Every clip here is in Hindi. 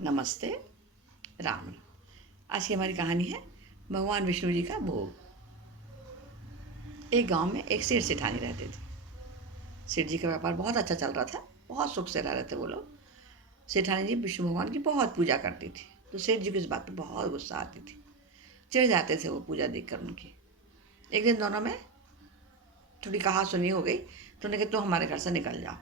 नमस्ते राम राम। आज की हमारी कहानी है भगवान विष्णु जी का भोग। एक गांव में एक सेठ सेठानी रहते थे। सेठ जी का व्यापार बहुत अच्छा चल रहा था, बहुत सुख से रह रहे थे वो लोग। सेठानी जी विष्णु भगवान की बहुत पूजा करती थी, तो सेठ जी को इस बात पर बहुत गुस्सा आती थी। चिढ़ जाते थे वो पूजा देखकर उनकी। एक दिन दोनों में थोड़ी कहा सुनी हो गई, तो उन्होंने कहा तुम हमारे घर से निकल जाओ।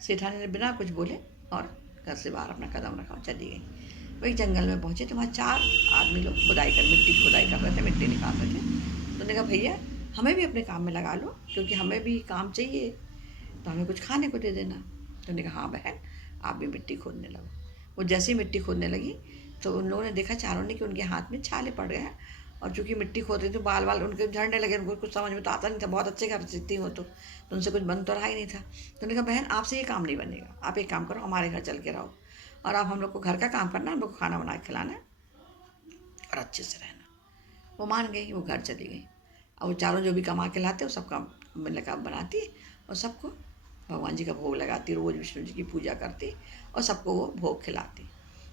सेठानी ने बिना कुछ बोले और घर से बाहर अपना कदम रखा और चली गई। वही जंगल में पहुंचे तो वहाँ 4 आदमी लोग मिट्टी खुदाई कर रहे थे, मिट्टी निकाल रहे थे। तो उन्होंने कहा भैया हमें भी अपने काम में लगा लो, क्योंकि हमें भी काम चाहिए, तो हमें कुछ खाने को दे देना। तो उन्होंने कहा हाँ बहन, आप भी मिट्टी खोदने लगो। वो जैसे ही मिट्टी खोदने लगी तो उन लोगों ने देखा चारों ने कि उनके हाथ में छाले पड़ गए हैं, और चूंकि मिट्टी खोद रही थी बाल बाल उनके झड़ने लगे। उनको कुछ समझ में तो आता नहीं था, बहुत अच्छे घर से थी वो, तो उनसे कुछ बन तो रहा ही नहीं था। तो उन्होंने कहा बहन आपसे ये काम नहीं बनेगा, आप एक काम करो, हमारे घर चल के रहो और आप हम लोग को घर का काम करना, हम लोग को खाना बना के खिलाना है और अच्छे से रहना। वो मान गई, वो घर चली गई। और वो चारों जो भी कमा के लाते वो सबका मिलकर बनाती और सबको भगवान जी का भोग लगाती, रोज़ विष्णु जी की पूजा करती और सबको वो भोग खिलाती।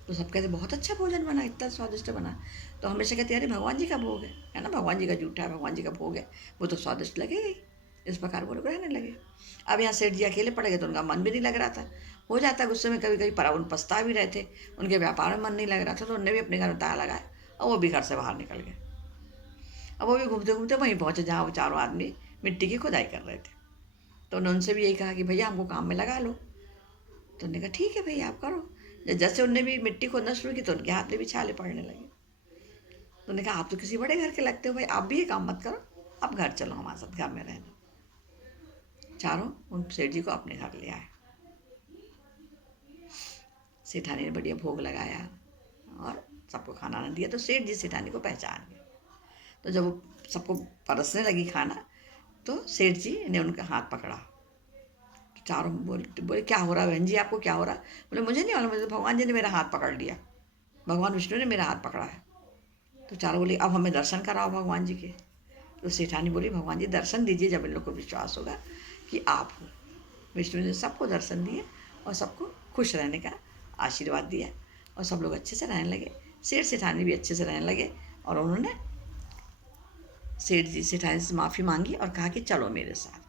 तो सब कहते बहुत अच्छा भोजन बना, इतना स्वादिष्ट बना। तो हमेशा कहते अरे भगवान जी का भोग है ना, भगवान जी का जूठा है, भगवान जी का भोग है, वो तो स्वादिष्ट लगेगा ही। इस प्रकार वो लोग रहने लगे। अब यहाँ सेठ जी अकेले पड़ गए तो उनका मन भी नहीं लग रहा था। हो जाता गुस्से में कभी कभी, पर उन पछता भी रहे थे, उनके व्यापार में मन नहीं लग रहा था, तो उनने भी अपने घर में ताला लगाया और वो भी घर से बाहर निकल गए। अब वो भी घूमते घूमते वहीं पहुँचे जहाँ वो चारों आदमी मिट्टी की खुदाई कर रहे थे। तो उन्होंने उनसे भी यही कहा कि भैया हमको काम में लगा लो। तो उन्होंने कहा ठीक है भैया आप करो। जैसे उनने भी मिट्टी खोदना शुरू की तो उनके हाथ में भी छाले पड़ने लगे। तो उन्होंने कहा आप तो किसी बड़े घर के लगते हो भाई, आप भी ये काम मत करो, आप घर चलो हमारे साथ, घर में रहना। चारों उन सेठ जी को अपने घर ले आए। सेठानी ने बढ़िया भोग लगाया और सबको खाना ना दिया, तो सेठ जी सेठानी को पहचान गए। तो जब वो सबको परसने लगी खाना, तो सेठ जी ने उनका हाथ पकड़ा। तो चारों बोले बोले क्या हो रहा है बहन जी, आपको क्या हो रहा है? बोले मुझे नहीं मालूम, मुझे भगवान जी ने मेरा हाथ पकड़ लिया, भगवान विष्णु ने मेरा हाथ पकड़ा है। तो चारों बोले अब हमें दर्शन कराओ भगवान जी के। तो सेठानी बोली भगवान जी दर्शन दीजिए, जब इन लोग को विश्वास होगा कि आप हो। विष्णु ने सबको दर्शन दिए और सबको खुश रहने का आशीर्वाद दिया और सब लोग अच्छे से रहने लगे। सेठ सेठानी भी अच्छे से रहने लगे और उन्होंने सेठ जी सेठानी से माफ़ी मांगी और कहा कि चलो मेरे साथ।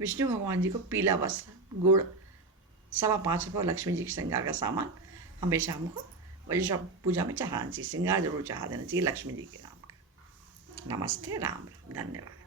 विष्णु भगवान जी को पीला वस्त्र, गुड़, 5.25 रुपये लक्ष्मी जी के श्रृंगार का सामान हमेशा हमको वही पूजा में चढ़ाना चाहिए, श्रृंगार जरूर चढ़ा देना चाहिए लक्ष्मी जी के नाम का। नमस्ते राम राम, धन्यवाद।